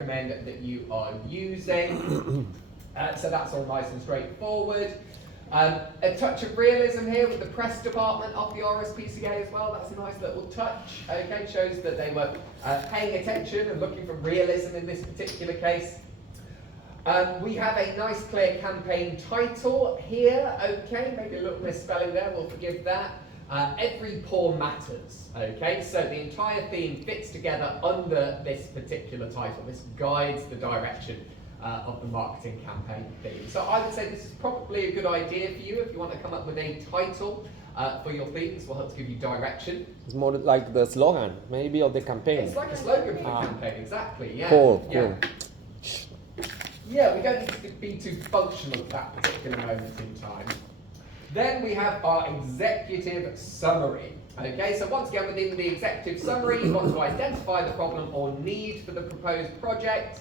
recommend that you are using. So that's all nice and straightforward. A touch of realism here with the press department of the RSPCA as well. That's a nice little touch. Okay, shows that they were paying attention and looking for realism in this particular case. We have a nice clear campaign title here. Okay, maybe a little misspelling there, we'll forgive that. Every pore matters. Okay, so the entire theme fits together under this particular title. This guides the direction of the marketing campaign theme. So I would say this is probably a good idea for you if you want to come up with a title for your themes. Will help to give you direction. It's more like the slogan, maybe, of the campaign. It's like a slogan for the campaign, exactly. Yeah. Cool. Yeah, we don't need to be too functional at that particular moment in time. Then we have our executive summary. Okay, so once again within the executive summary, you want to identify the problem or need for the proposed project,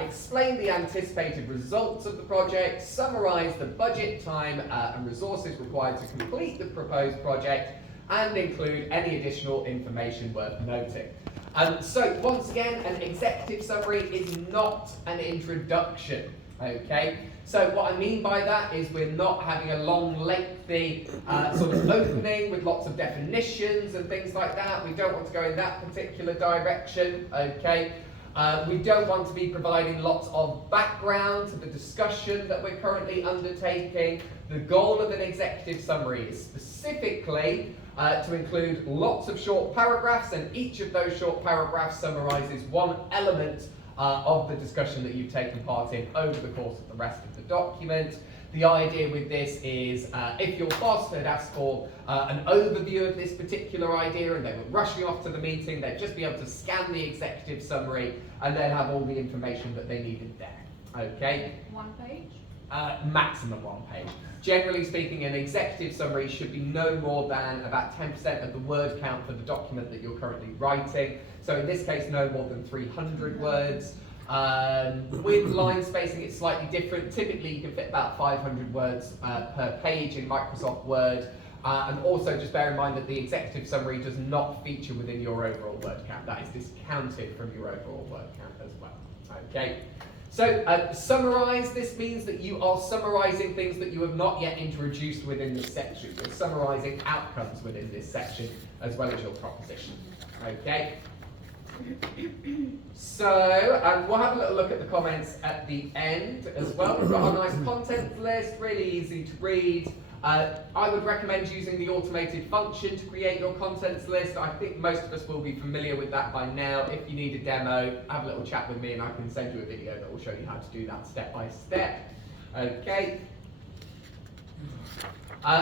explain the anticipated results of the project, summarise the budget, time and resources required to complete the proposed project, and include any additional information worth noting. So once again, an executive summary is not an introduction. Okay, so what I mean by that is we're not having a long, lengthy sort of opening with lots of definitions and things like that. We don't want to go in that particular direction. Okay, we don't want to be providing lots of background to the discussion that we're currently undertaking. The goal of an executive summary is specifically to include lots of short paragraphs, and each of those short paragraphs summarises one element of the discussion that you've taken part in over the course of the rest of the document. The idea with this is if your boss had asked for an overview of this particular idea and they were rushing off to the meeting, they'd just be able to scan the executive summary and then have all the information that they needed there. Okay? 1 page? Maximum 1 page. Generally speaking, an executive summary should be no more than about 10% of the word count for the document that you're currently writing. So in this case, no more than 300 words. With line spacing, it's slightly different. Typically, you can fit about 500 words per page in Microsoft Word. And also just bear in mind that the executive summary does not feature within your overall word count. That is discounted from your overall word count as well. Okay. So summarise, this means that you are summarising things that you have not yet introduced within this section. You're summarising outcomes within this section as well as your proposition. Okay. So we'll have a little look at the comments at the end as well. We've got our nice content list, really easy to read. I would recommend using the automated function to create your contents list. I think most of us will be familiar with that by now. If you need a demo, have a little chat with me and I can send you a video that will show you how to do that step by step. Okay.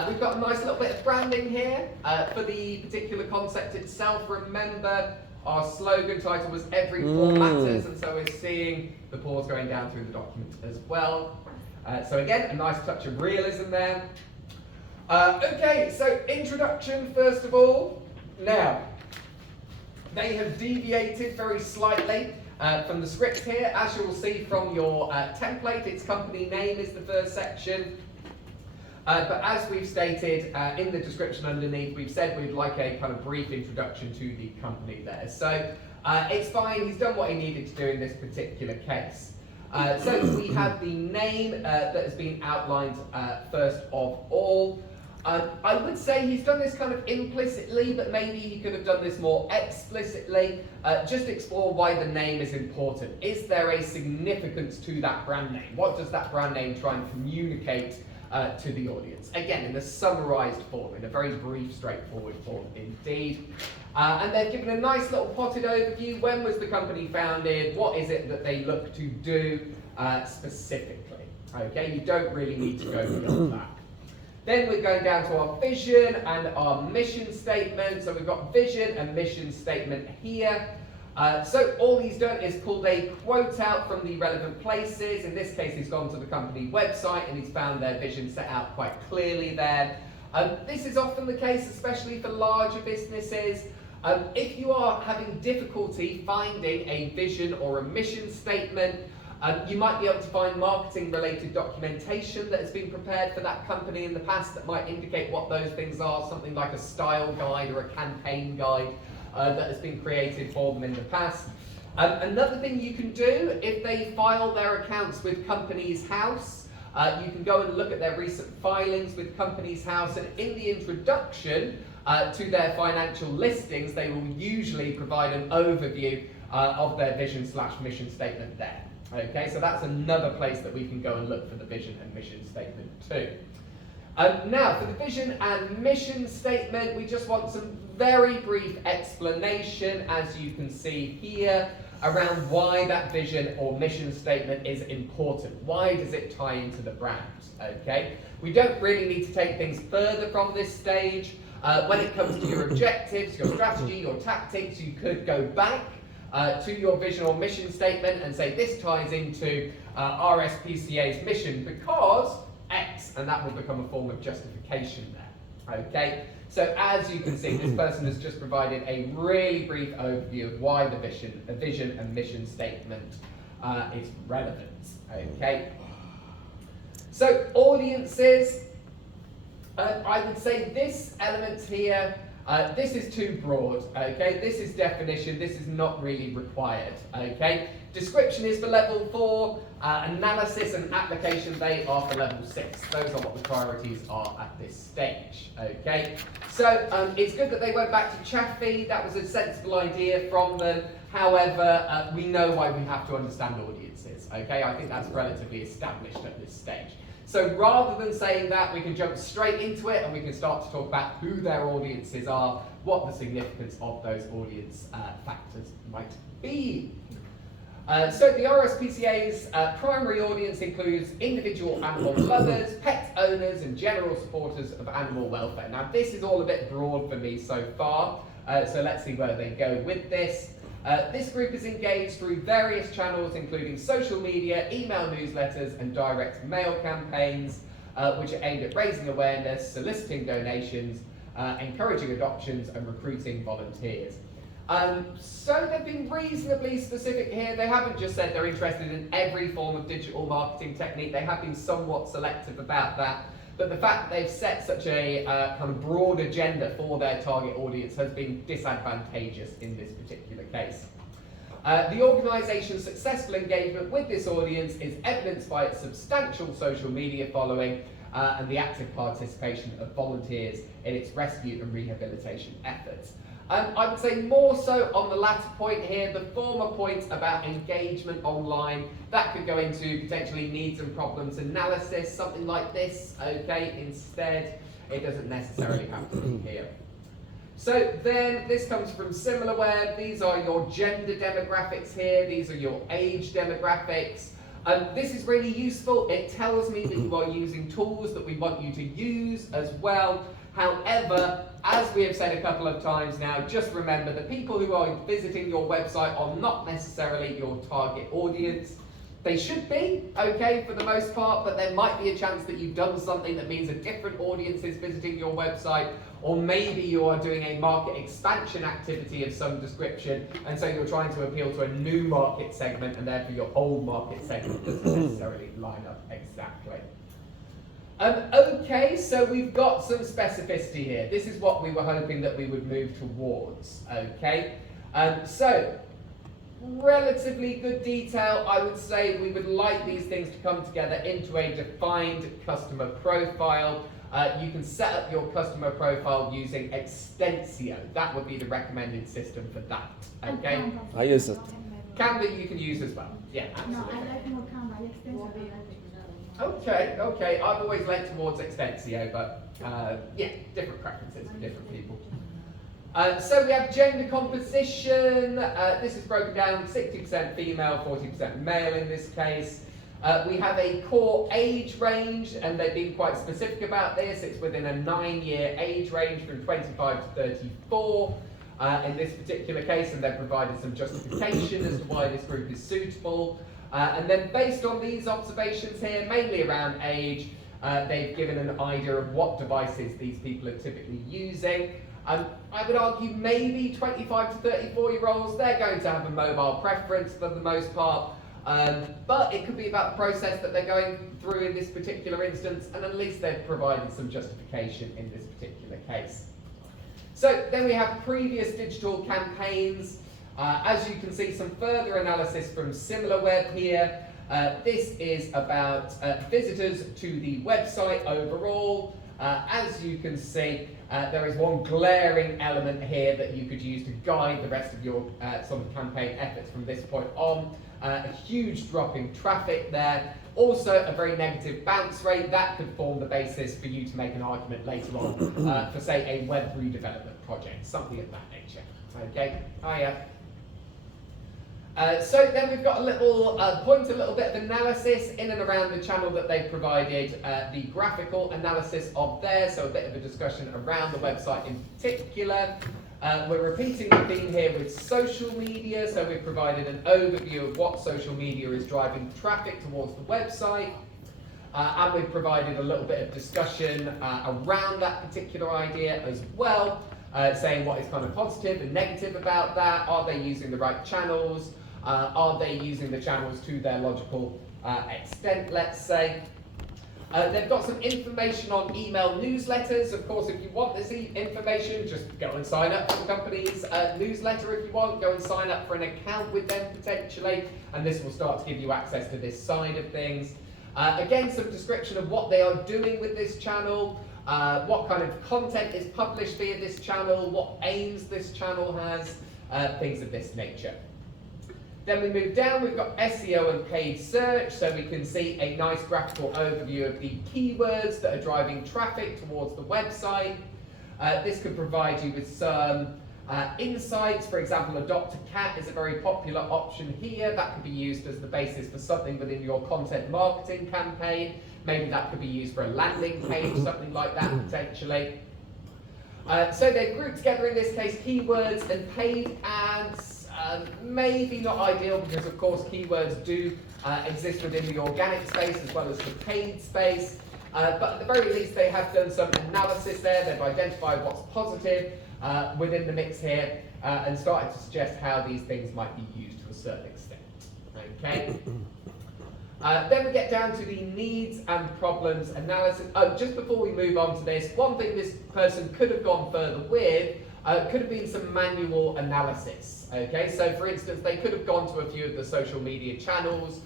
We've got a nice little bit of branding here for the particular concept itself. Remember, our slogan title was Every Pore Matters, and so we're seeing the pores going down through the document as well. So again, a nice touch of realism there. Okay, so introduction first of all. Now, they have deviated very slightly from the script here. As you will see from your template, its company name is the first section. But as we've stated in the description underneath, we've said we'd like a kind of brief introduction to the company there. So it's fine, he's done what he needed to do in this particular case. So we have the name that has been outlined first of all. I would say he's done this kind of implicitly, but maybe he could have done this more explicitly. Just explore why the name is important. Is there a significance to that brand name? What does that brand name try and communicate to the audience? Again, in a summarised form, in a very brief, straightforward form indeed. And they've given a nice little potted overview. When was the company founded? What is it that they look to do specifically? Okay, you don't really need to go beyond that. Then we're going down to our vision and our mission statement. So we've got vision and mission statement here. So all he's done is pulled a quote out from the relevant places. In this case, he's gone to the company website and he's found their vision set out quite clearly there. This is often the case, especially for larger businesses. If you are having difficulty finding a vision or a mission statement, you might be able to find marketing-related documentation that has been prepared for that company in the past that might indicate what those things are, something like a style guide or a campaign guide that has been created for them in the past. Another thing you can do, if they file their accounts with Companies House, you can go and look at their recent filings with Companies House, and in the introduction to their financial listings, they will usually provide an overview of their vision/mission statement there. Okay, so that's another place that we can go and look for the vision and mission statement too. Now, for the vision and mission statement, we just want some very brief explanation, as you can see here, around why that vision or mission statement is important. Why does it tie into the brand? Okay, we don't really need to take things further from this stage. When it comes to your objectives, your strategy, your tactics, you could go back to your vision or mission statement and say this ties into RSPCA's mission because X, and that will become a form of justification there. Okay, so as you can see, this person has just provided a really brief overview of why the vision and mission statement is relevant. Okay, so audiences, I would say this element here, this is too broad. Okay, this is definition, this is not really required. Okay, description is for level 4, analysis and application, they are for level 6. Those are what the priorities are at this stage. Okay, so it's good that they went back to Chaffee. That was a sensible idea from them. However, we know why we have to understand audiences. Okay, I think that's relatively established at this stage. So rather than saying that, we can jump straight into it and we can start to talk about who their audiences are, what the significance of those audience factors might be. So the RSPCA's primary audience includes individual animal lovers, pet owners, and general supporters of animal welfare. Now this is all a bit broad for me so far, so let's see where they go with this. This group is engaged through various channels, including social media, email newsletters, and direct mail campaigns, which are aimed at raising awareness, soliciting donations, encouraging adoptions, and recruiting volunteers. So they've been reasonably specific here. They haven't just said they're interested in every form of digital marketing technique. They have been somewhat selective about that. But the fact that they've set such a kind of broad agenda for their target audience has been disadvantageous in this particular case. The organisation's successful engagement with this audience is evidenced by its substantial social media following and the active participation of volunteers in its rescue and rehabilitation efforts. I would say more so on the latter point here, the former point about engagement online, that could go into potentially needs and problems analysis, something like this, okay, instead. It doesn't necessarily have to be here. So then this comes from SimilarWeb. These are your gender demographics here, these are your age demographics. This is really useful. It tells me that you are using tools that we want you to use as well. However, as we have said a couple of times now, just remember the people who are visiting your website are not necessarily your target audience. They should be, okay, for the most part, but there might be a chance that you've done something that means a different audience is visiting your website, or maybe you are doing a market expansion activity of some description, and so you're trying to appeal to a new market segment, and therefore your old market segment doesn't necessarily line up exactly. Okay, so we've got some specificity here. This is what we were hoping that we would move towards, okay? So, relatively good detail. I would say we would like these things to come together into a defined customer profile. You can set up your customer profile using Extensio. That would be the recommended system for that, okay? I use it. Canva you can use as well. Yeah, absolutely. No, I like more Canva. Extensio. Okay, okay. I've always led towards Extensio, but yeah, different preferences for different people. So we have gender composition. This is broken down 60% female, 40% male in this case. We have a core age range, and they've been quite specific about this. It's within a 9-year age range from 25 to 34 in this particular case, and they've provided some justification as to why this group is suitable. And then based on these observations here, mainly around age, they've given an idea of what devices these people are typically using. I would argue maybe 25 to 34-year-olds, they're going to have a mobile preference for the most part, but it could be about the process that they're going through in this particular instance, and at least they've provided some justification in this particular case. So then we have previous digital campaigns. As you can see, some further analysis from SimilarWeb here. This is about visitors to the website overall. As you can see, there is one glaring element here that you could use to guide the rest of your sort of campaign efforts from this point on. A huge drop in traffic there. Also, a very negative bounce rate. That could form the basis for you to make an argument later on for, say, a web redevelopment project, something of that nature. Okay, hiya. So then we've got a little a little bit of analysis in and around the channel that they've provided, the graphical analysis of there, so a bit of a discussion around the website in particular. We're repeating the theme here with social media, so we've provided an overview of what social media is driving traffic towards the website. And we've provided a little bit of discussion around that particular idea as well, saying what is kind of positive and negative about that. Are they using the right channels? Are they using the channels to their logical extent, let's say? They've got some information on email newsletters. Of course, if you want this information, just go and sign up for the company's newsletter if you want. Go and sign up for an account with them potentially, and this will start to give you access to this side of things. Again, some description of what they are doing with this channel, what kind of content is published via this channel, what aims this channel has, things of this nature. Then we move down, we've got SEO and paid search, so we can see a nice graphical overview of the keywords that are driving traffic towards the website. This could provide you with some insights. For example, Adopt a Cat is a very popular option here. That could be used as the basis for something within your content marketing campaign. Maybe that could be used for a landing page, something like that potentially. So they've grouped together in this case keywords and paid ads. Maybe not ideal because of course keywords do exist within the organic space as well as the paid space. But at the very least they have done some analysis there. They've identified what's positive within the mix here and started to suggest how these things might be used to a certain extent. Okay. Then we get down to the needs and problems analysis. Oh, just before we move on to this, one thing this person could have gone further with could have been some manual analysis. Okay, so for instance, they could have gone to a few of the social media channels,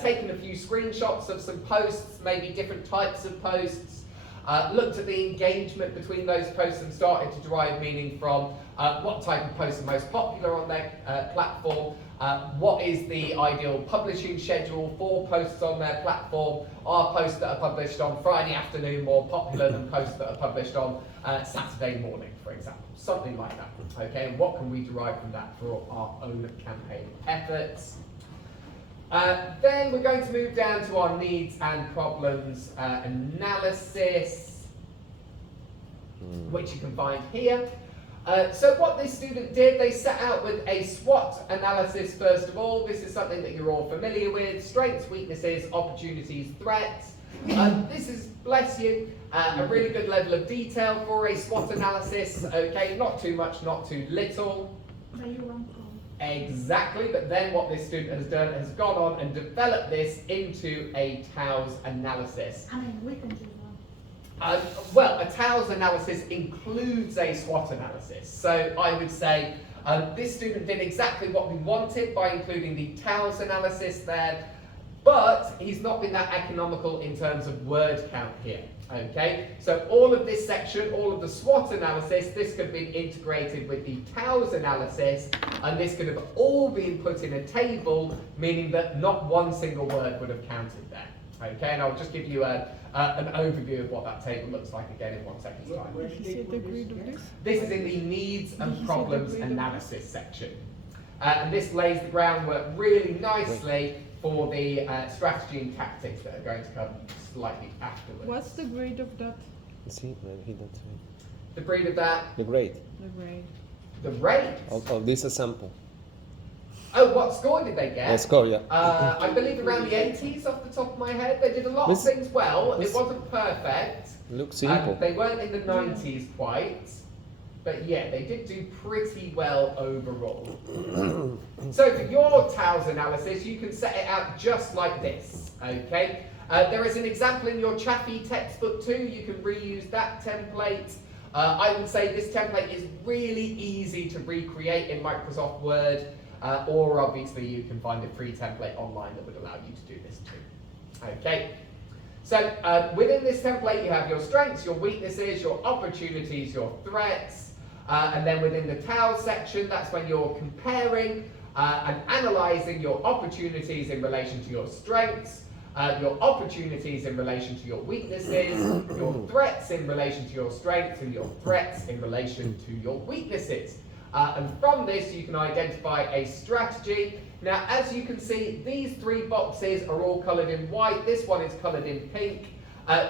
taken a few screenshots of some posts, maybe different types of posts, looked at the engagement between those posts and started to derive meaning from what type of posts are most popular on their platform, what is the ideal publishing schedule for posts on their platform. Are posts that are published on Friday afternoon more popular than posts that are published on Saturday morning, for example? Something like that, okay? And what can we derive from that for our own campaign efforts? Then we're going to move down to our needs and problems analysis, which you can find here. So what this student did, they set out with a SWOT analysis first of all. This is something that you're all familiar with: strengths, weaknesses, opportunities, threats. This is, bless you, a really good level of detail for a SWOT analysis. Okay, not too much, not too little. But you won't go. Exactly, but then what this student has done has gone on and developed this into a TOWS analysis. I mean, we can do one. Well, a TOWS analysis includes a SWOT analysis. So I would say this student did exactly what we wanted by including the TOWS analysis there, but he's not been that economical in terms of word count here. Okay, so all of this section, all of the SWOT analysis, this could have been integrated with the TOWS analysis, and this could have all been put in a table, meaning that not one single word would have counted there. Okay, and I'll just give you an overview of what that table looks like again in 1 second's time. Did he say the grade of this? This is in the needs and problems analysis section. And this lays the groundwork really nicely for the strategy and tactics that are going to come slightly afterwards. What's the grade of that? See, he don't say. The breed of that? The grade The grade. The rate? of this sample. Oh, what score did they get? The score, yeah. I believe around the 80s off the top of my head. They did a lot of things well. It this- wasn't perfect. Looks simple. They weren't in the 90s quite. But yeah, they did do pretty well overall. So for your TOWS analysis, you can set it out just like this, okay? There is an example in your Chaffee textbook too. You can reuse that template. I would say this template is really easy to recreate in Microsoft Word, or obviously you can find a free template online that would allow you to do this too. Okay, so within this template you have your strengths, your weaknesses, your opportunities, your threats, and then within the towels section, that's when you're comparing and analysing your opportunities in relation to your strengths, your opportunities in relation to your weaknesses, your threats in relation to your strengths, and your threats in relation to your weaknesses. And from this you can identify a strategy. Now as you can see, these three boxes are all coloured in white, this one is coloured in pink.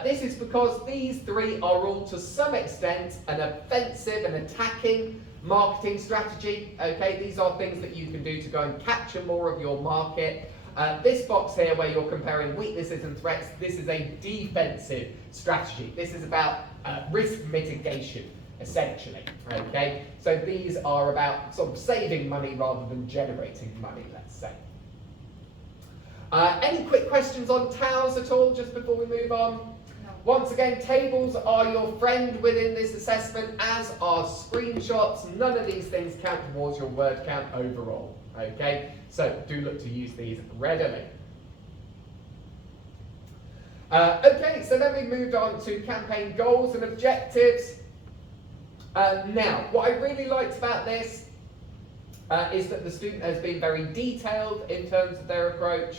This is because these three are all to some extent an offensive and attacking marketing strategy. Okay, these are things that you can do to go and capture more of your market. This box here where you're comparing weaknesses and threats, this is a defensive strategy. This is about risk mitigation, essentially. Okay, so these are about sort of saving money rather than generating money, let's say. Any quick questions on towels at all, just before we move on? No. Once again, tables are your friend within this assessment, as are screenshots. None of these things count towards your word count overall. Okay, so do look to use these readily. Okay, so then we moved on to campaign goals and objectives. Now, what I really liked about this is that the student has been very detailed in terms of their approach.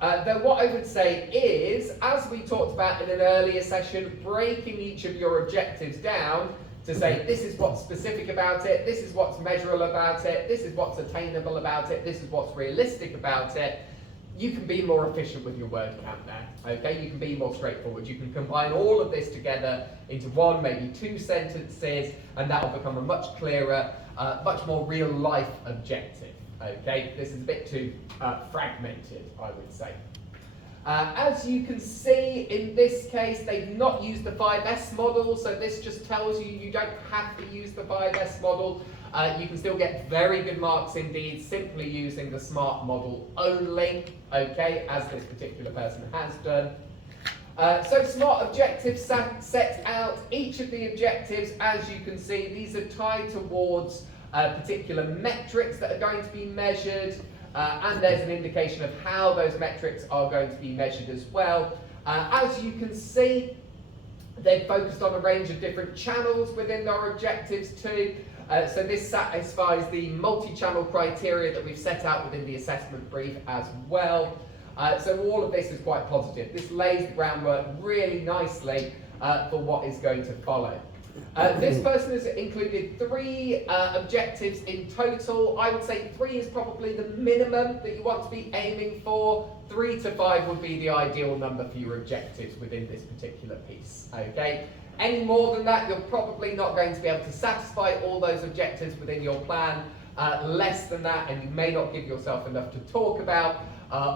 Though what I would say is, as we talked about in an earlier session, breaking each of your objectives down to say this is what's specific about it, this is what's measurable about it, this is what's attainable about it, this is what's realistic about it, you can be more efficient with your word count there. Okay, you can be more straightforward. You can combine all of this together into one, maybe two sentences, and that will become a much clearer, much more real life objective. Okay, this is a bit too fragmented, I would say. As you can see, in this case, they've not used the 5S model, so this just tells you you don't have to use the 5S model. You can still get very good marks indeed simply using the SMART model only, okay, as this particular person has done. So SMART objectives set out each of the objectives. As you can see, these are tied towards particular metrics that are going to be measured, and there's an indication of how those metrics are going to be measured as well. As you can see, they've focused on a range of different channels within our objectives too. So this satisfies the multi-channel criteria that we've set out within the assessment brief as well. So all of this is quite positive. This lays the groundwork really nicely for what is going to follow. This person has included 3 objectives in total. I would say 3 is probably the minimum that you want to be aiming for. 3 to 5 would be the ideal number for your objectives within this particular piece. Okay. Any more than that, you're probably not going to be able to satisfy all those objectives within your plan. Less than that, and you may not give yourself enough to talk about,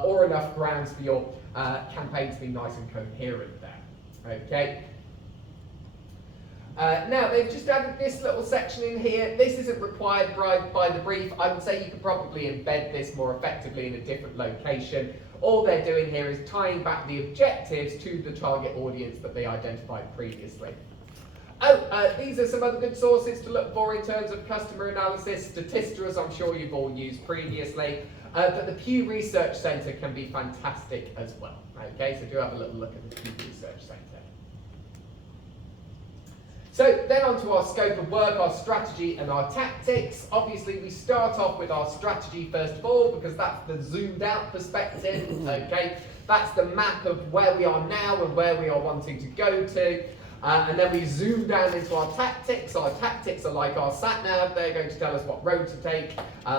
or enough grounds for your campaign to be nice and coherent there. Okay. Now, they've just added this little section in here. This isn't required by the brief. I would say you could probably embed this more effectively in a different location. All they're doing here is tying back the objectives to the target audience that they identified previously. These are some other good sources to look for in terms of customer analysis. Statista, as I'm sure you've all used previously, but the Pew Research Centre can be fantastic as well. Okay, so do have a little look at the Pew Research Centre. So then on to our scope of work, our strategy and our tactics. Obviously we start off with our strategy first of all, because that's the zoomed out perspective, okay? That's the map of where we are now and where we are wanting to go to. And then we zoom down into our tactics. Our tactics are like our sat-nav. They're going to tell us what road to take,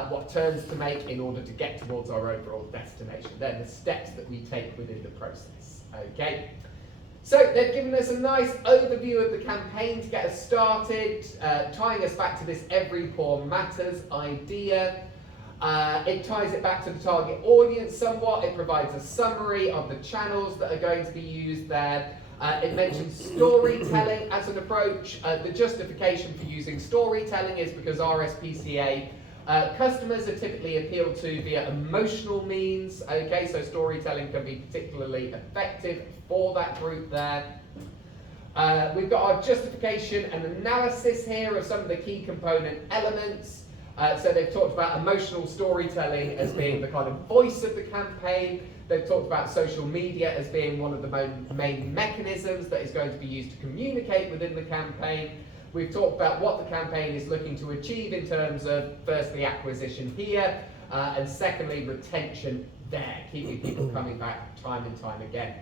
what turns to make in order to get towards our overall destination. They're the steps that we take within the process, okay? So they've given us a nice overview of the campaign to get us started, tying us back to this every pore matters idea. It ties it back to the target audience somewhat. It provides a summary of the channels that are going to be used there. It mentions storytelling as an approach. The justification for using storytelling is because RSPCA customers are typically appealed to via emotional means, okay, so storytelling can be particularly effective for that group there. We've got our justification and analysis here of some of the key component elements. So they've talked about emotional storytelling as being the kind of voice of the campaign. They've talked about social media as being one of the main mechanisms that is going to be used to communicate within the campaign. We've talked about what the campaign is looking to achieve in terms of, firstly, acquisition here, and secondly, retention there, keeping people coming back time and time again.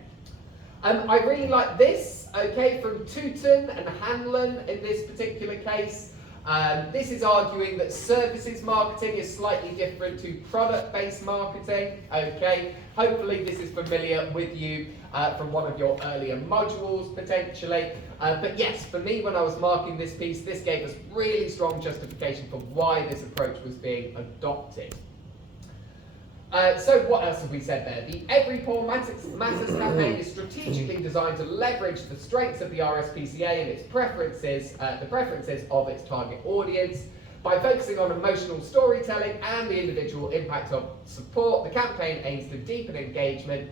I really like this, okay, from Tooten and Hanlon in this particular case. This is arguing that services marketing is slightly different to product-based marketing, okay. Hopefully this is familiar with you from one of your earlier modules, potentially. But yes, for me, when I was marking this piece, this gave us really strong justification for why this approach was being adopted. So what else have we said there? The Every Paul Matters campaign is strategically designed to leverage the strengths of the RSPCA and its preferences, the preferences of its target audience. By focusing on emotional storytelling and the individual impact of support, the campaign aims to deepen engagement,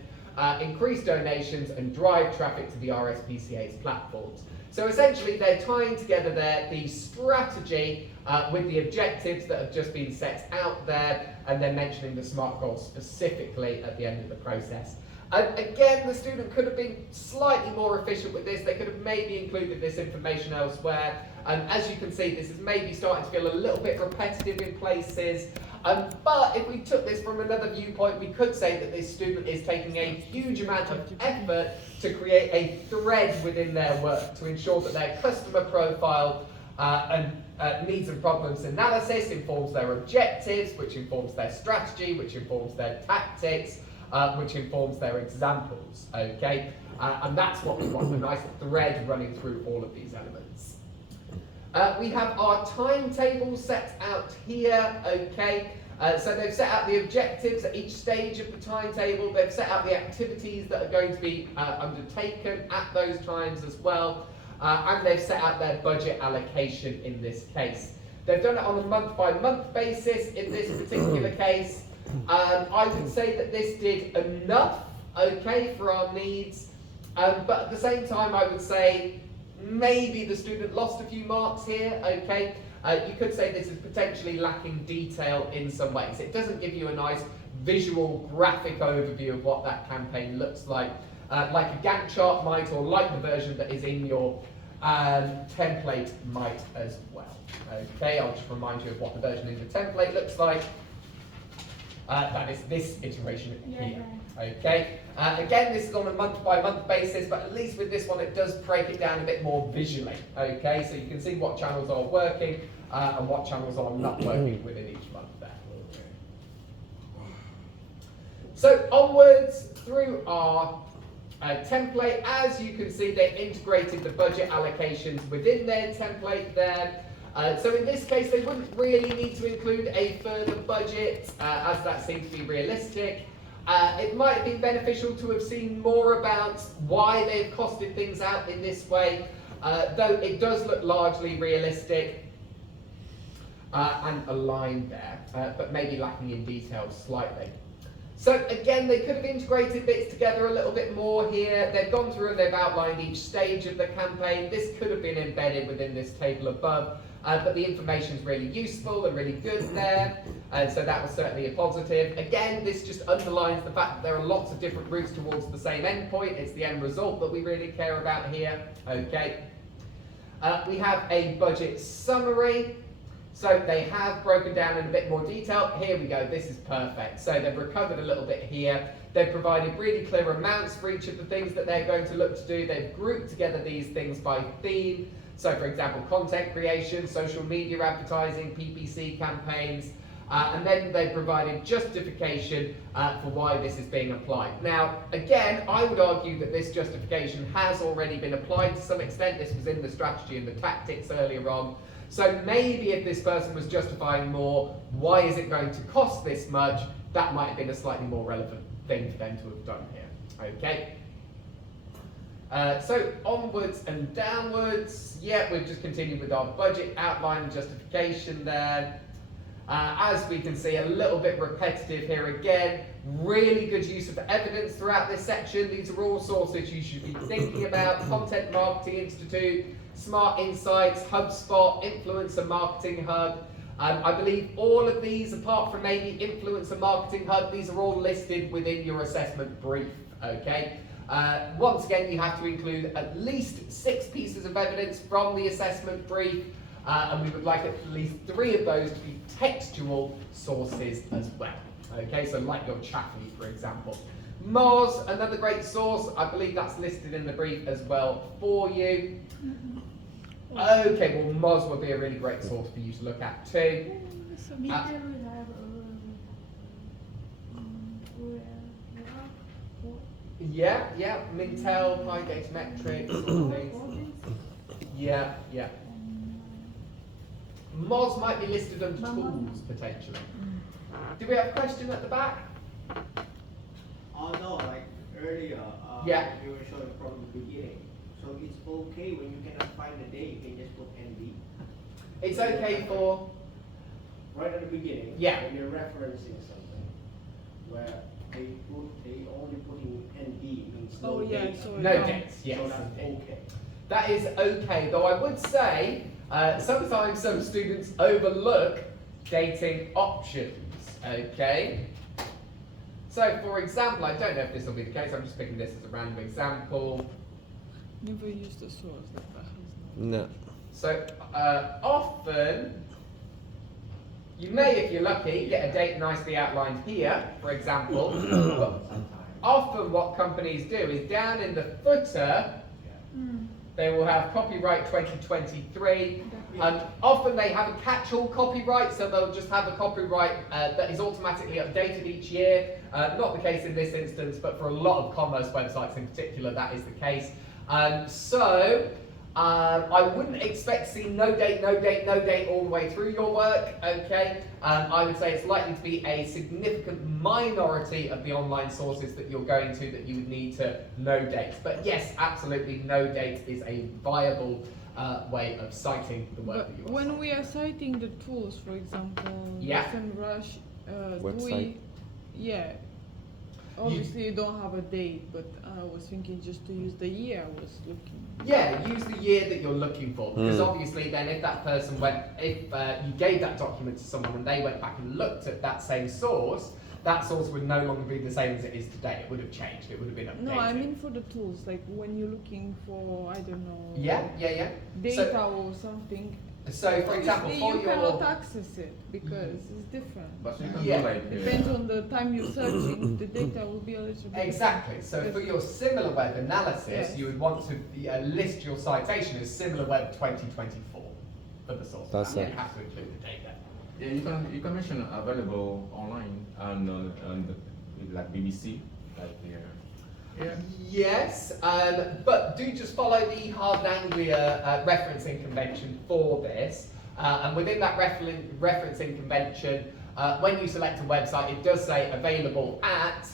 increase donations and drive traffic to the RSPCA's platforms. So essentially they're tying together the strategy with the objectives that have just been set out there, and then mentioning the SMART goals specifically at the end of the process. And again, the student could have been slightly more efficient with this. They could have maybe included this information elsewhere. And as you can see, this is maybe starting to feel a little bit repetitive in places. But if we took this from another viewpoint, we could say that this student is taking a huge amount of effort to create a thread within their work to ensure that their customer profile and needs and problems analysis informs their objectives, which informs their strategy, which informs their tactics, which informs their examples, okay? And that's what we want, a nice thread running through all of these elements. We have our timetable set out here, okay? So they've set out the objectives at each stage of the timetable. They've set out the activities that are going to be undertaken at those times as well. And they've set out their budget allocation in this case. They've done it on a month-by-month basis in this particular case. I would say that this did enough, okay, for our needs. But at the same time, I would say maybe the student lost a few marks here, okay. You could say this is potentially lacking detail in some ways. It doesn't give you a nice visual graphic overview of what that campaign looks like a Gantt chart might, or like the version that is in your template might as well. Okay, I'll just remind you of what the version in the template looks like. That is this iteration here. Okay, again, this is on a month-by-month basis, but at least with this one, it does break it down a bit more visually. Okay, so you can see what channels are working and what channels are not working within each month there. So onwards through our template, as you can see, they integrated the budget allocations within their template there. So in this case, they wouldn't really need to include a further budget, as that seems to be realistic. It might have been beneficial to have seen more about why they've costed things out in this way, though it does look largely realistic and aligned there, but maybe lacking in detail slightly. So again, they could have integrated bits together a little bit more here. They've gone through and they've outlined each stage of the campaign. This could have been embedded within this table above, but the information is really useful and really good there, and so that was certainly a positive. Again, this just underlines the fact that there are lots of different routes towards the same endpoint. It's the end result that we really care about here. Okay. We have a budget summary. So they have broken down in a bit more detail. Here we go, this is perfect. So they've recovered a little bit here. They've provided really clear amounts for each of the things that they're going to look to do. They've grouped together these things by theme. So for example, content creation, social media advertising, PPC campaigns, and then they've provided justification for why this is being applied. Now, again, I would argue that this justification has already been applied to some extent. This was in the strategy and the tactics earlier on. So maybe if this person was justifying more, why is it going to cost this much, that might have been a slightly more relevant thing for them to have done here. Okay. So onwards and downwards, yeah, we've just continued with our budget outline and justification there. As we can see, a little bit repetitive here again. Really good use of evidence throughout this section. These are all sources you should be thinking about. Content Marketing Institute, Smart Insights, HubSpot, Influencer Marketing Hub. I believe all of these, apart from maybe Influencer Marketing Hub, these are all listed within your assessment brief, okay? Once again, you have to include at least 6 pieces of evidence from the assessment brief, and we would like at least 3 of those to be textual sources as well. Okay, so like your Chaffee, for example. Moz, another great source. I believe that's listed in the brief as well for you. Okay, well Moz would be a really great source for you to look at too. Me, Uh, we have Yeah, Mintel, Pygate Metrics, all these. Yeah. Moz might be listed under tools potentially. Do we have a question at the back? No, like earlier, Yeah. you were showing from the beginning. So it's okay when you cannot find the day, you can just put ND. It's okay for. Right at the beginning, Yeah. when you're referencing something, where they only put in ND, means no Oh, yeah, date. so No yeah. dates, yes. So that's indeed. okay. That is okay, though I would say sometimes some students overlook dating options, okay? So for example, I don't know if this will be the case, I'm just picking this as a random example. Never use the source that has No. So often, you may, if you're lucky, get a date nicely outlined here, for example. But often what companies do is down in the footer, they will have copyright 2023, and often they have a catch-all copyright, so they'll just have a copyright that is automatically updated each year. Not the case in this instance, but for a lot of commerce websites in particular, that is the case. I wouldn't expect to see no date all the way through your work, okay? I would say it's likely to be a significant minority of the online sources that you're going to that you would need to no date. But yes, absolutely, no date is a viable way of citing the work But that you are when citing. we are citing the tools, for example, Yeah. SEMrush, do Website. we, yeah, obviously you don't have a date, but I was thinking just to use the year I was looking. Yeah, use the year that you're looking for, because Mm. obviously then if that person went, if you gave that document to someone and they went back and looked at that same source, that source would no longer be the same as it is today. It would have changed, it would have been updated. No, I mean for the tools, like when you're looking for, I don't know, Yeah. data or something. So for example, Obviously for you your... cannot access it because it's different. But you can Yeah. do like Depends on the time you're searching, the data will be a little bit. Exactly. So for your similar web analysis, Yes. you would want to list your citation as similar web 2024 for the source. That's You it. have to include the data. Yeah, you can mention available online and like BBC, like yeah. Yes, but do just follow the Harvard-Anglia referencing convention for this. And within that referencing convention, when you select a website, it does say available at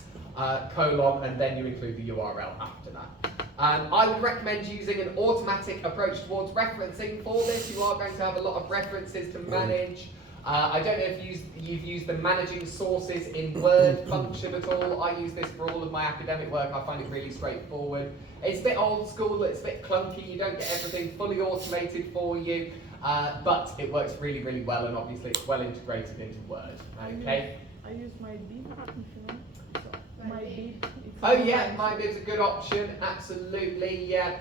colon, and then you include the URL after that. I would recommend using an automatic approach towards referencing for this. You are going to have a lot of references to manage. I don't know if you've used the managing sources in Word function at all. I use this for all of my academic work. I find it really straightforward. It's a bit old school, it's a bit clunky, you don't get everything fully automated for you, but it works really, really well, and obviously it's well integrated into Word, okay? I use my beep if you want. My beep. Oh yeah, MyBib's a good option, absolutely, yeah.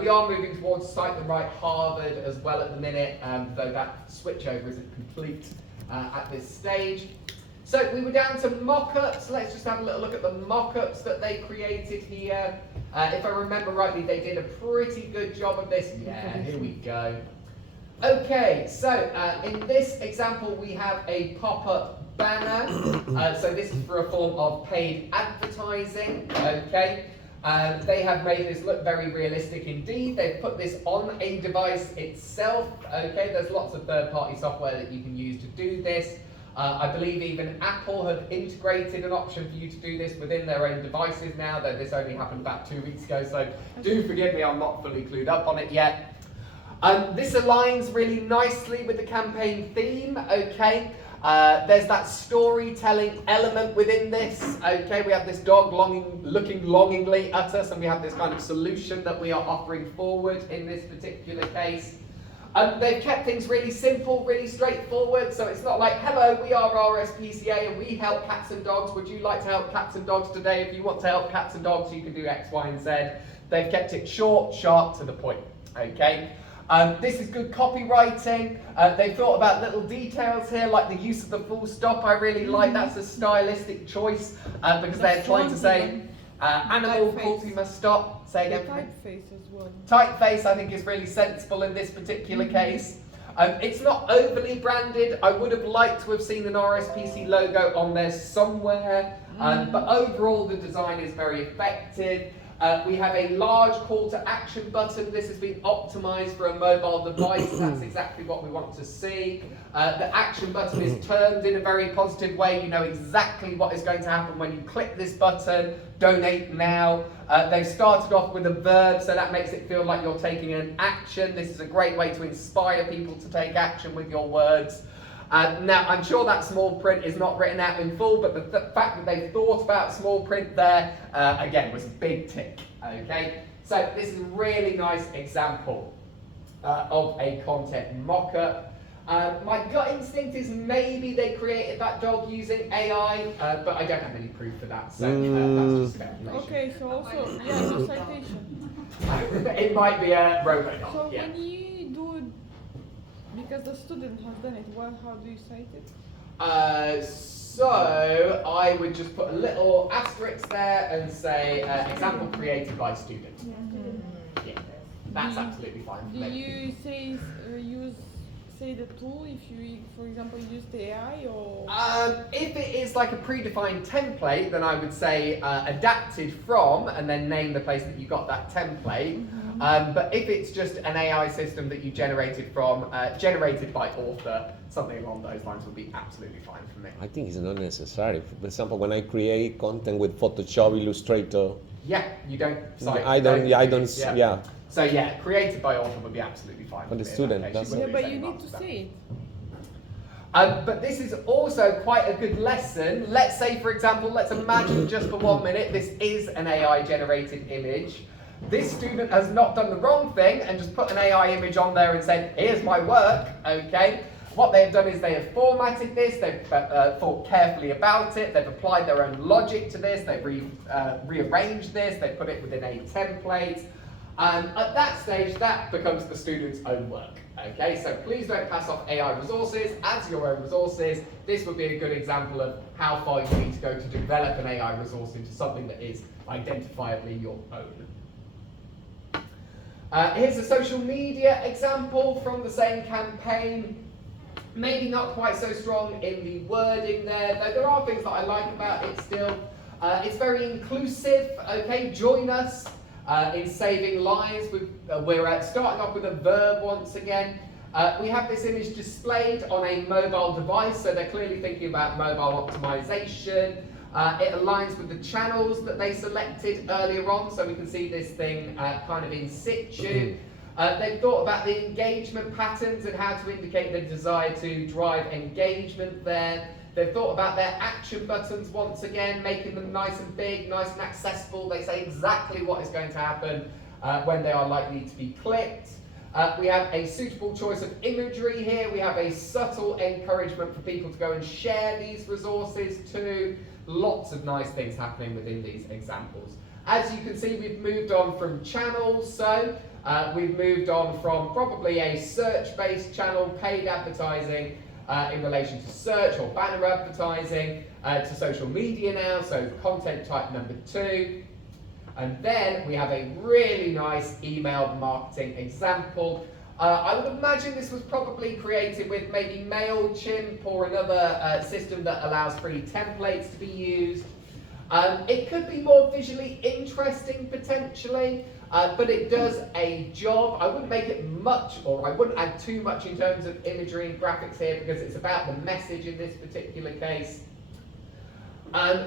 We are moving towards Cite the Right Harvard as well at the minute, though that switchover isn't complete at this stage. So we were down to mock-ups. Let's just have a little look at the mock-ups that they created here. If I remember rightly, they did a pretty good job of this. Yeah, here we go. Okay, so in this example, we have a pop-up banner. So this is for a form of paid advertising, okay? They have made this look very realistic indeed. They've put this on a device itself, okay? There's lots of third-party software that you can use to do this. I believe even Apple have integrated an option for you to do this within their own devices now, though this only happened about 2 weeks ago, so do forgive me, I'm not fully clued up on it yet. This aligns really nicely with the campaign theme, okay? There's that storytelling element within this. Okay, we have this dog looking longingly at us, and we have this kind of solution that we are offering forward in this particular case. They've kept things really simple, really straightforward, so it's not like, hello, we are RSPCA and we help cats and dogs. Would you like to help cats and dogs today? If you want to help cats and dogs, you can do X, Y, and Z. They've kept it short, sharp, to the point. Okay. This is good copywriting. They've thought about little details here, like the use of the full stop. I really like that's a stylistic choice because they're trying to say animal cruelty must stop. Say The again. typeface as well. Typeface, I think, is really sensible in this particular case. It's not overly branded. I would have liked to have seen an RSPC logo on there somewhere, but overall the design is very effective. We have a large call to action button. This has been optimized for a mobile device. That's exactly what we want to see. The action button is turned in a very positive way. You know exactly what is going to happen when you click this button. Donate now. They've started off with a verb, so that makes it feel like you're taking an action. This is a great way to inspire people to take action with your words. Now, I'm sure that small print is not written out in full, but the fact that they thought about small print there, again, was a big tick, okay? So this is a really nice example of a content mock-up. My gut instinct is maybe they created that dog using AI, but I don't have any proof for that, so that's just speculation. Okay, so also, yeah, no citation. It might be a robot dog, So yeah. when you do, because the student has done it, how do you cite it? So I would just put a little asterisk there and say example created by student. Yeah, that's absolutely fine for Do me. you say the tool if you, for example, use the AI or? If it is like a predefined template, then I would say adapted from and then name the place that you got that template. But if it's just an AI system that you generated from, generated by author, something along those lines would be absolutely fine for me. I think it's not necessary. For example, when I create content with Photoshop, Illustrator, Yeah, you don't cite. I don't. Yeah, I don't. Yeah. So yeah, created by author would be absolutely fine. For the me in student, that case. that's You Yeah, wouldn't but be you saying need to after that. say it. But this is also quite a good lesson. Let's say, for example, let's imagine just for 1 minute, this is an AI generated image. This student has not done the wrong thing and just put an AI image on there and said, here's my work, okay? What they've done is they have formatted this, they've thought carefully about it, they've applied their own logic to this, they've rearranged this, they've put it within a template. At that stage, that becomes the student's own work. Okay, so please don't pass off AI resources as your own resources. This would be a good example of how far you need to go to develop an AI resource into something that is identifiably your own. Here's a social media example from the same campaign. Maybe not quite so strong in the wording there, though there are things that I like about it still. It's very inclusive, okay, join us. In saving lives, we're starting off with a verb once again. We have this image displayed on a mobile device, so they're clearly thinking about mobile optimization. It aligns with the channels that they selected earlier on, so we can see this thing kind of in situ. They've thought about the engagement patterns and how to indicate the desire to drive engagement there. They've thought about their action buttons once again, making them nice and big, nice and accessible. They say exactly what is going to happen when they are likely to be clicked. We have a suitable choice of imagery here. We have a subtle encouragement for people to go and share these resources too. Lots of nice things happening within these examples. As you can see, we've moved on from channels, so we've moved on from probably a search-based channel, paid advertising, in relation to search or banner advertising, to social media now, so content type number 2. And then we have a really nice email marketing example. I would imagine this was probably created with maybe MailChimp or another system that allows free templates to be used. It could be more visually interesting potentially, but it does a job. I wouldn't make it much, or I wouldn't add too much in terms of imagery and graphics here because it's about the message in this particular case.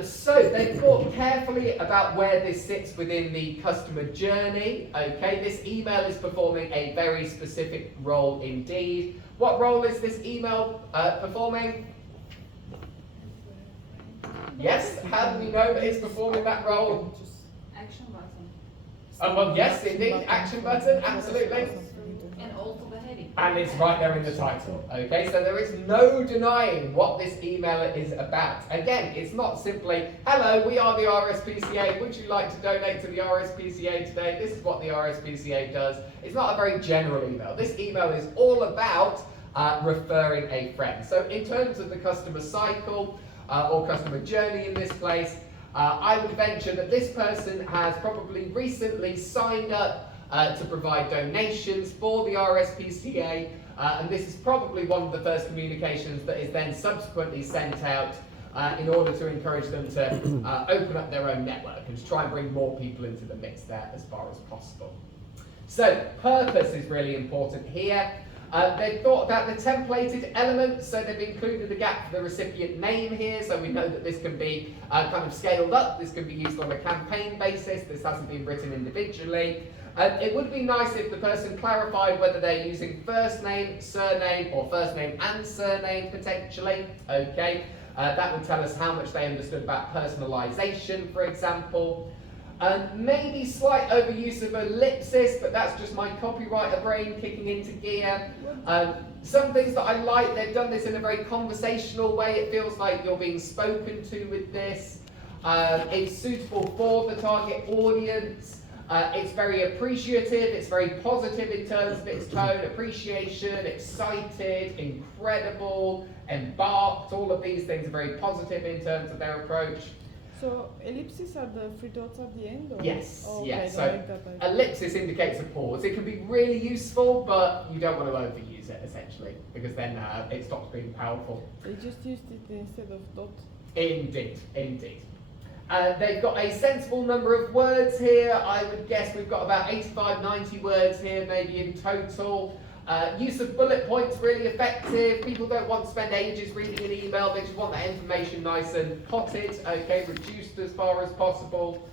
So they thought carefully about where this sits within the customer journey. Okay, this email is performing a very specific role indeed. What role is this email performing? Yes, how do we know that it's performing that role? Action button. Well, yes, indeed, action button, absolutely. And also the heading. And it's right there in the title. Okay, so there is no denying what this email is about. Again, it's not simply, hello, we are the RSPCA, would you like to donate to the RSPCA today? This is what the RSPCA does. It's not a very general email. This email is all about referring a friend. So in terms of the customer cycle or customer journey in this place, I would venture that this person has probably recently signed up to provide donations for the RSPCA, and this is probably one of the first communications that is then subsequently sent out in order to encourage them to open up their own network and to try and bring more people into the mix there as far as possible. So purpose is really important here. They've thought about the templated elements, so they've included a gap for the recipient name here, so we know that this can be kind of scaled up, this can be used on a campaign basis, this hasn't been written individually. It would be nice if the person clarified whether they're using first name, surname, or first name and surname potentially, okay? That would tell us how much they understood about personalization, for example. Maybe slight overuse of ellipsis, but that's just my copywriter brain kicking into gear. Some things that I like, they've done this in a very conversational way. It feels like you're being spoken to with this. It's suitable for the target audience. It's very appreciative, it's very positive in terms of its tone, appreciation, excited, incredible, embarked, all of these things are very positive in terms of their approach. So ellipses are the three dots at the end? Or? Yes, Oh, yes. okay, I So like that idea. ellipsis indicates a pause. It can be really useful, but you don't want to overuse it essentially, because then it stops being powerful. They just used it instead of dot. Indeed, indeed. They've got a sensible number of words here. I would guess we've got about 85, 90 words here, maybe in total. Use of bullet points really effective. People don't want to spend ages reading an email. They just want that information nice and potted, okay, reduced as far as possible.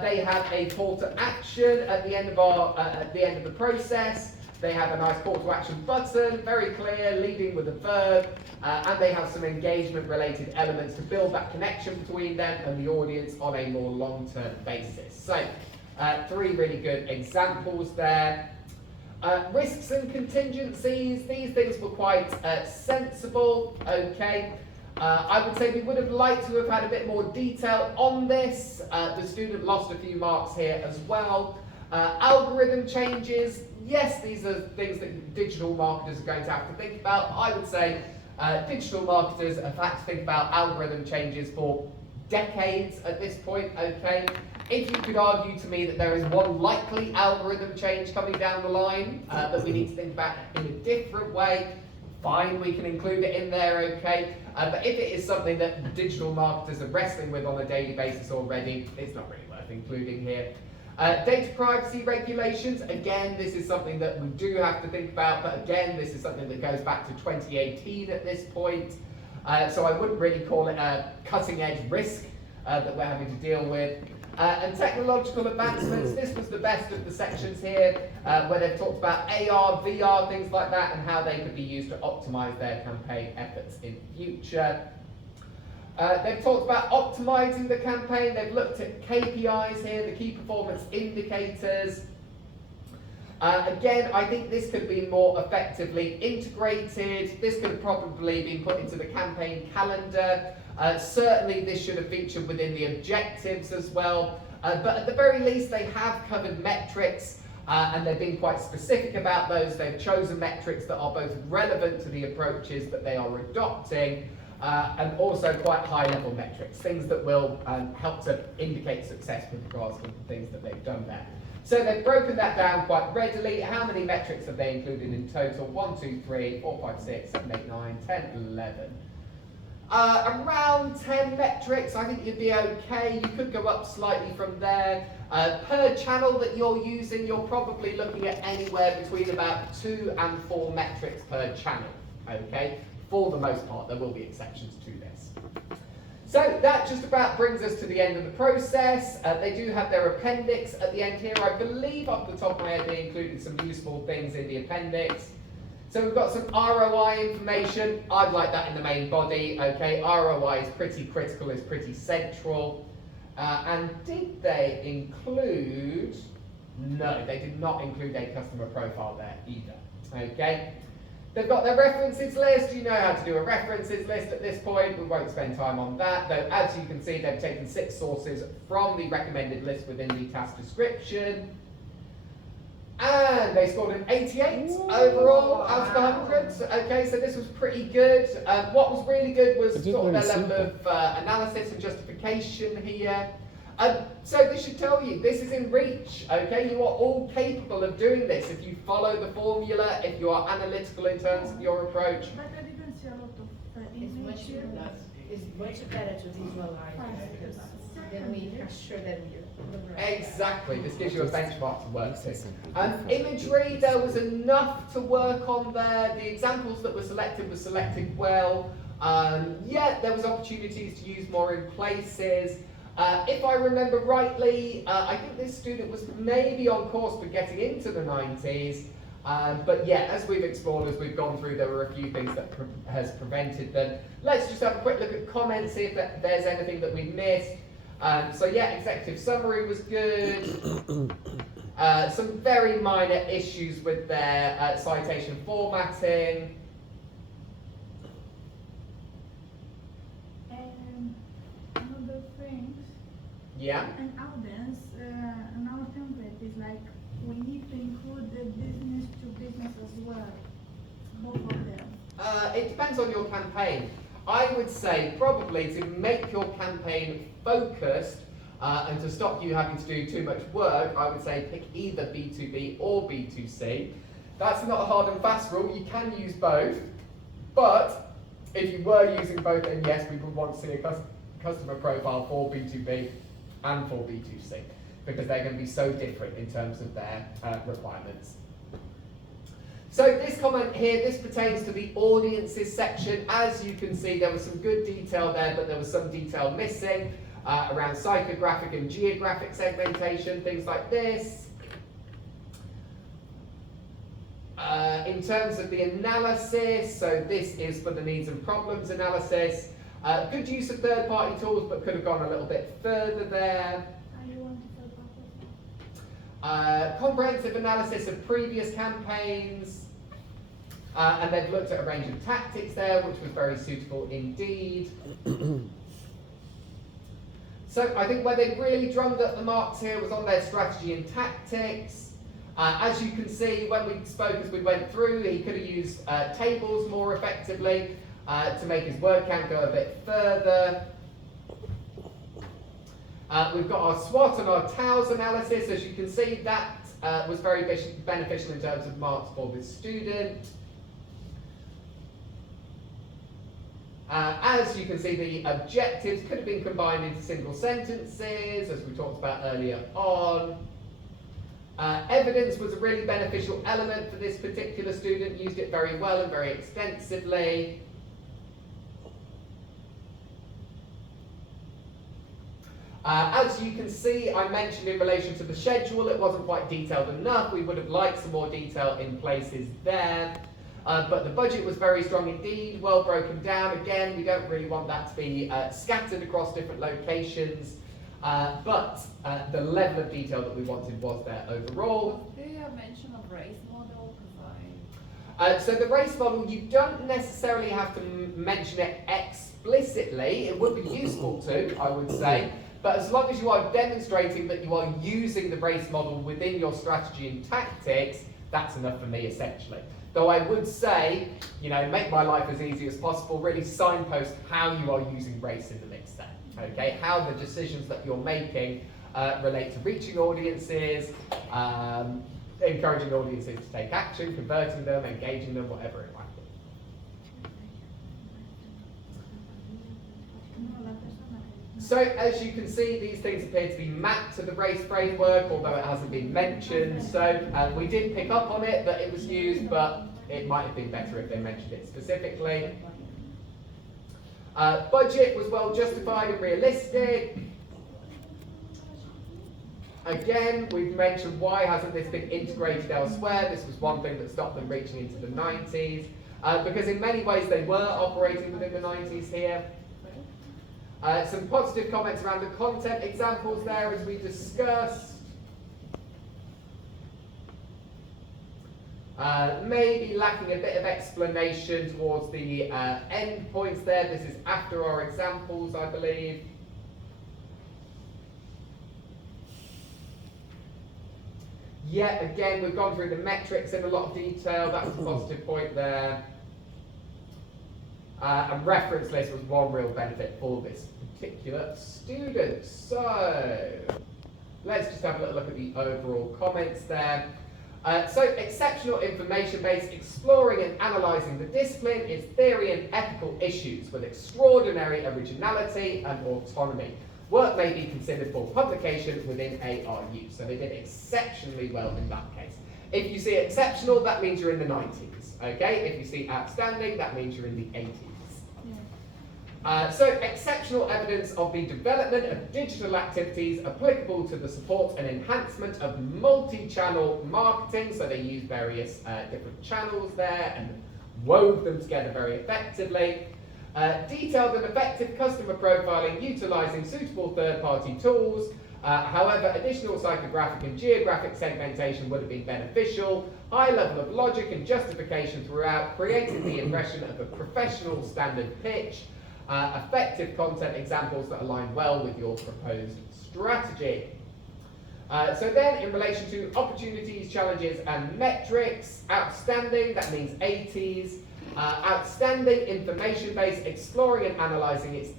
They have a call to action at the end of the process. They have a nice call to action button, very clear, leading with a verb, and they have some engagement related elements to build that connection between them and the audience on a more long-term basis. So, three really good examples there. Risks and contingencies, these things were quite sensible, okay. I would say we would have liked to have had a bit more detail on this. The student lost a few marks here as well. Algorithm changes, yes, these are things that digital marketers are going to have to think about. I would say digital marketers have had to think about algorithm changes for decades at this point, okay? If you could argue to me that there is one likely algorithm change coming down the line that we need to think about in a different way, fine, we can include it in there, okay? But if it is something that digital marketers are wrestling with on a daily basis already, it's not really worth including here. Data privacy regulations, again, this is something that we do have to think about, but again, this is something that goes back to 2018 at this point. So I wouldn't really call it a cutting edge risk that we're having to deal with. And technological advancements, this was the best of the sections here, where they've talked about AR, VR, things like that, and how they could be used to optimize their campaign efforts in future. They've talked about optimizing the campaign, they've looked at KPIs here, the key performance indicators. Again, I think this could be more effectively integrated. This could have probably been put into the campaign calendar. Certainly this should have featured within the objectives as well. But at the very least, they have covered metrics and they've been quite specific about those. They've chosen metrics that are both relevant to the approaches that they are adopting and also quite high-level metrics, things that will help to indicate success with regards to the things that they've done there. So they've broken that down quite readily. How many metrics have they included in total? 1, 2, 3, 4, 5, 6, 7, 8, 9, 10, 11. Around 10 metrics, I think you'd be okay. You could go up slightly from there. Per channel that you're using, you're probably looking at anywhere between about 2 and 4 metrics per channel, okay? For the most part, there will be exceptions to this. So that just about brings us to the end of the process. They do have their appendix at the end here. I believe off the top of my head they included some useful things in the appendix. So we've got some ROI information. I'd like that in the main body. Okay, ROI is pretty critical, is pretty central. And did they include? No, they did not include a customer profile there either. Okay. They've got their references list. You know how to do a references list at this point. We won't spend time on that. Though, as you can see, they've taken 6 sources from the recommended list within the task description. And they scored an 88 overall out of 100. Okay, so this was pretty good. What was really good was sort of their level of analysis and justification here. So this should tell you, this is in reach, okay? You are all capable of doing this if you follow the formula, if you are analytical in terms of your approach. But I didn't see a lot of It's much, it's much better to visualize because then we are sure that we're right. Exactly, this gives you a benchmark to work to. Imagery, there was enough to work on there. The examples that were selected well. Yeah, there was opportunities to use more in places. If I remember rightly, I think this student was maybe on course for getting into the 90s. But yeah, as we've explored, as we've gone through, there were a few things that has prevented them. Let's just have a quick look at comments, see if there's anything that we missed. So yeah, executive summary was good. Some very minor issues with their citation formatting. another thing, Yeah. an audience, an our template is like, we need to include the business to business as well, both of them. It depends on your campaign. I would say probably to make your campaign focused and to stop you having to do too much work, I would say pick either B2B or B2C. That's not a hard and fast rule, you can use both, but if you were using both, then yes, we would want to see a customer profile for B2B and for B2C, because they're going to be so different in terms of their requirements. So this comment here, this pertains to the audiences section. As you can see, there was some good detail there, but there was some detail missing around psychographic and geographic segmentation, things like this. In terms of the analysis, so this is for the needs and problems analysis. Good use of third-party tools, but could have gone a little bit further there. You want to Comprehensive analysis of previous campaigns. And they've looked at a range of tactics there, which was very suitable indeed. So I think where they really drummed up the marks here was on their strategy and tactics. As you can see, when we spoke as we went through, he could have used tables more effectively to make his word count go a bit further. We've got our SWOT and our TOWS analysis. As you can see, that was very beneficial in terms of marks for the student. As you can see, the objectives could have been combined into single sentences, as we talked about earlier on. Evidence was a really beneficial element for this particular student, used it very well and very extensively. As you can see, I mentioned in relation to the schedule, it wasn't quite detailed enough. We would have liked some more detail in places there. But the budget was very strong indeed, well broken down. Again, we don't really want that to be scattered across different locations. But the level of detail that we wanted was there overall. Do you mention a race model? So the race model, you don't necessarily have to mention it explicitly. It would be useful to, I would say. But as long as you are demonstrating that you are using the race model within your strategy and tactics, that's enough for me, essentially. Though I would say, you know, make my life as easy as possible, really signpost how you are using race in the mix there, okay? How the decisions that you're making relate to reaching audiences, encouraging audiences to take action, converting them, engaging them, whatever it might be. So as you can see, these things appear to be mapped to the race framework, although it hasn't been mentioned. So we did pick up on it that it was used, but it might have been better if they mentioned it specifically. Budget was well justified and realistic. Again, we've mentioned why hasn't this been integrated elsewhere. This was one thing that stopped them reaching into the 90s. Because in many ways they were operating within the 90s here. Some positive comments around the content examples there as we discussed. Maybe lacking a bit of explanation towards the end points there. This is after our examples, I believe. Yet again, we've gone through the metrics in a lot of detail. That was a positive point there. And reference list was one real benefit for this particular student. So let's just have a little look at the overall comments there. So exceptional information base, exploring and analysing the discipline, its theory and ethical issues with extraordinary originality and autonomy. Work may be considered for publication within ARU. So they did exceptionally well in that case. If you see exceptional, that means you're in the 90s. Okay? If you see outstanding, that means you're in the 80s. So exceptional evidence of the development of digital activities applicable to the support and enhancement of multi-channel marketing. So they used various different channels there and wove them together very effectively. Detailed and effective customer profiling utilising suitable third-party tools. However, additional psychographic and geographic segmentation would have been beneficial. High level of logic and justification throughout, creating the impression of a professional standard pitch. Effective content examples that align well with your proposed strategy. So then, in relation to opportunities, challenges, and metrics, outstanding, that means 80s. Outstanding information base, exploring and analysing its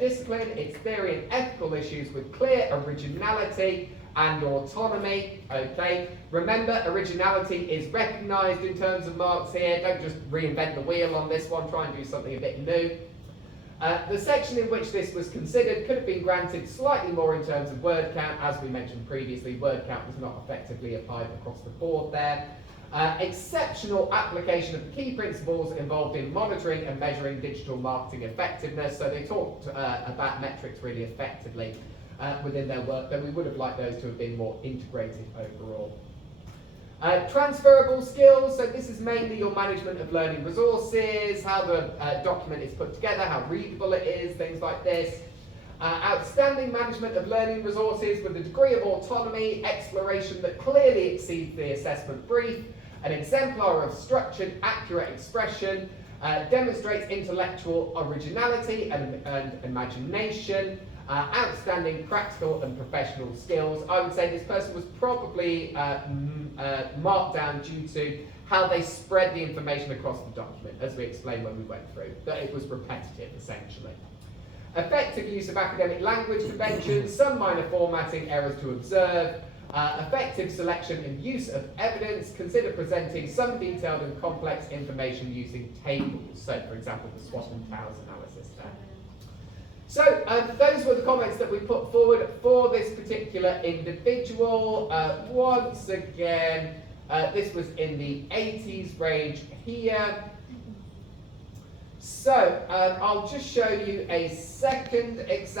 discipline, its theory and ethical issues with clear originality and autonomy. Okay, remember originality is recognised in terms of marks here. Don't just reinvent the wheel on this one, try and do something a bit new. The section in which this was considered could have been granted slightly more in terms of word count. As we mentioned previously, word count was not effectively applied across the board there. Exceptional application of key principles involved in monitoring and measuring digital marketing effectiveness. So they talked about metrics really effectively within their work, though we would have liked those to have been more integrated overall. Transferable skills, so this is mainly your management of learning resources, how the document is put together, how readable it is, things like this. Outstanding management of learning resources with a degree of autonomy, exploration that clearly exceeds the assessment brief, an exemplar of structured, accurate expression, demonstrates intellectual originality and imagination, outstanding practical and professional skills. I would say this person was probably marked down due to how they spread the information across the document, as we explained when we went through, that it was repetitive essentially. Effective use of academic language conventions, some minor formatting errors to observe, effective selection and use of evidence, consider presenting some detailed and complex information using tables, so for example the SWOT and TOWS analysis there. So those were the comments that we put forward for this particular individual. Once again, this was in the 80s range here. So I'll just show you a second example.